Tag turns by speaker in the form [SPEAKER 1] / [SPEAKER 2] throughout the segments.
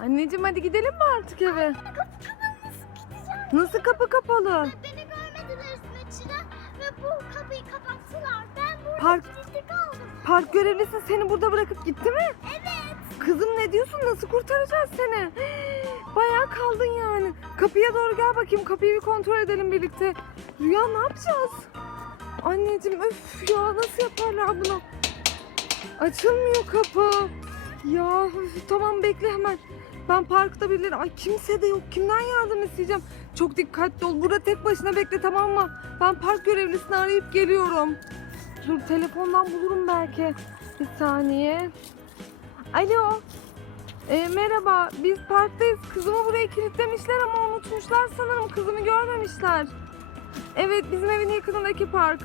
[SPEAKER 1] Anneciğim hadi gidelim mi artık eve?
[SPEAKER 2] Kapı kapalı nasıl gideceğim?
[SPEAKER 1] Nasıl kapı kapalı?
[SPEAKER 2] Beni görmediler hizmetçiler ve bu kapıyı kapattılar. Ben burada Park kilitli kaldım.
[SPEAKER 1] park görevlisi seni burada bırakıp gitti mi?
[SPEAKER 2] Evet.
[SPEAKER 1] Kızım ne diyorsun? Nasıl kurtaracağız seni? Bayağı kaldın yani. Kapıya doğru gel bakayım. Kapıyı bir kontrol edelim birlikte. Rüya ne yapacağız? Anneciğim öf ya nasıl yaparlar bunu? Açılmıyor kapı. Ya tamam bekle hemen. Ben parkta birileri... Ay kimse de yok. Kimden yardım isteyeceğim? Çok dikkatli ol. Burada tek başına bekle tamam mı? Ben park görevlisini arayıp geliyorum. Dur telefondan bulurum belki. Bir saniye. Alo. Ee, merhaba. Biz parktayız. Kızımı buraya kilitlemişler ama unutmuşlar sanırım. Kızımı görmemişler. Evet bizim evin yakınındaki park.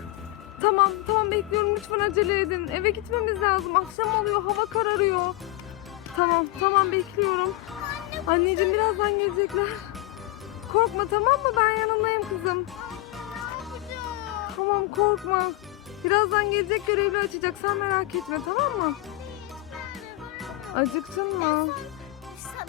[SPEAKER 1] Tamam tamam bekliyorum lütfen acele edin. Eve gitmemiz lazım. Akşam oluyor hava kararıyor. Tamam tamam bekliyorum. Anneciğim birazdan gelecekler. Korkma tamam mı? Ben yanındayım kızım. Tamam korkma. Birazdan gelecek görevli açacak. Sen merak etme tamam mı? Acıktın mı?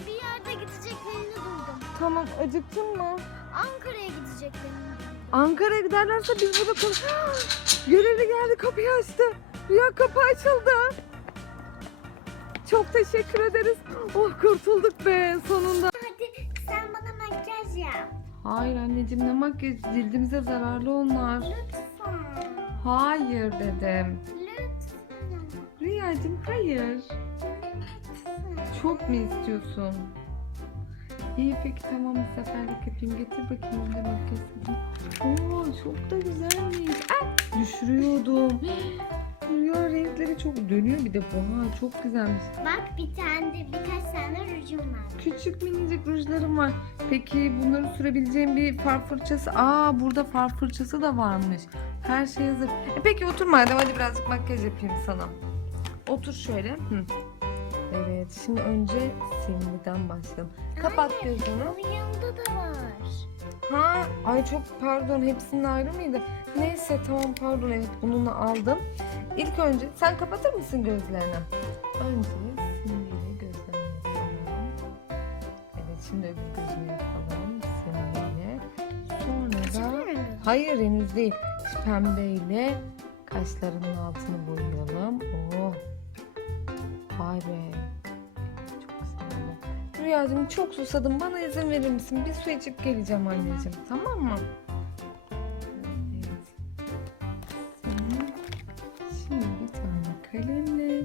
[SPEAKER 2] Bir yerde gideceklerini duydum.
[SPEAKER 1] Tamam acıktın mı?
[SPEAKER 2] Ankara'ya gideceklerini.
[SPEAKER 1] Ankara'ya giderlerse biz burada kal... Görevli geldi kapıyı açtı. Rüya kapı açıldı. Çok teşekkür ederiz. Oh kurtulduk be sonunda.
[SPEAKER 2] Hadi sen bana makyaj yap.
[SPEAKER 1] Hayır anneciğim ne makyaj cildimize zararlı onlar.
[SPEAKER 2] Lütfen.
[SPEAKER 1] Hayır dedim.
[SPEAKER 2] Lütfen.
[SPEAKER 1] Rüyacığım hayır. Çok mu istiyorsun? İyi peki tamam bir seferlik yapayım. Getir bakayım önce makyajını. Oo çok da güzelmiş. Ah, düşürüyordum. Çok dönüyor bir de. Ha, çok güzelmiş.
[SPEAKER 2] Bak bir tane de birkaç tane rujum var.
[SPEAKER 1] Küçük minicik rujlarım var. Peki bunları sürebileceğim bir far fırçası. Aa burada far fırçası da varmış. Her şey hazır. E peki otur madem hadi birazcık makyaj yapayım sana. Otur şöyle. Hı. Evet şimdi önce simliden başlayalım. Kapat Hayır, gözünü. Onun
[SPEAKER 2] yanında da var.
[SPEAKER 1] Ha, ay çok pardon hepsinin ayrı mıydı? Neyse tamam pardon evet bununla aldım. İlk önce sen kapatır mısın gözlerini? Önce simliyle gözlerini yapalım. Evet şimdi öbür gözünü yapalım simliyle. Sonra da hayır henüz değil. Pembeyle kaşlarının altını boyayalım. Oh. Vay be. Rüyacığım çok susadım. Bana izin verir misin? Bir su içip geleceğim anneciğim. Tamam mı? Şimdi bir tane kalemle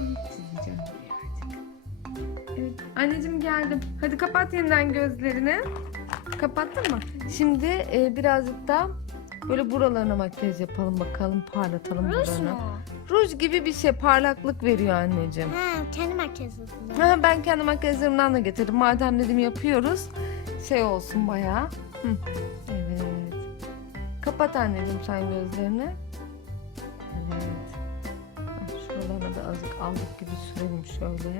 [SPEAKER 1] bir çizeceğim Rüyacığım. Evet. Anneciğim geldim. Hadi kapat yeniden gözlerini. Kapattın mı? Şimdi e, birazcık da böyle buralarına makyaj yapalım bakalım. Parlatalım Ruj buralarını. mu? Ruj gibi bir şey parlaklık veriyor anneciğim.
[SPEAKER 2] Ha, kendi makyajı kullan.
[SPEAKER 1] Ha, ben kendi makyajlarımdan da getirdim. Madem dedim yapıyoruz. Şey olsun bayağı. Hı. Evet. Kapat anneciğim sen gözlerini. Evet. Ha, Şuralarına da azıcık aldık gibi sürelim şöyle.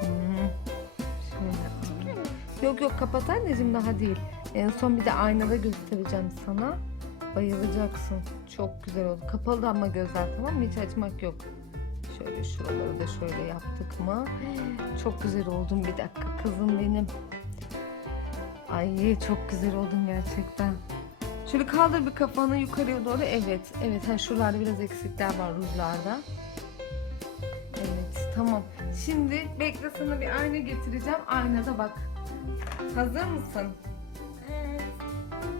[SPEAKER 1] Hı. Şöyle. Yok yok kapat anneciğim daha değil. En son bir de aynada göstereceğim sana. Bayılacaksın. Çok güzel oldu. Kapalı ama gözler tamam mı? Hiç açmak yok. Şöyle şuraları da şöyle yaptık mı? Çok güzel oldun bir dakika kızım benim. Ay çok güzel oldun gerçekten. Şöyle kaldır bir kafanı yukarıya doğru. Evet. Evet. Ha, şuralarda biraz eksikler var rujlarda. Evet. Tamam. Şimdi bekle sana bir ayna getireceğim. Aynada bak. Hazır mısın? Evet.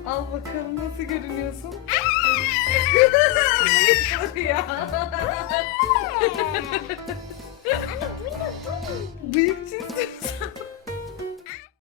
[SPEAKER 1] Al bakalım nasıl görünüyorsun. ya.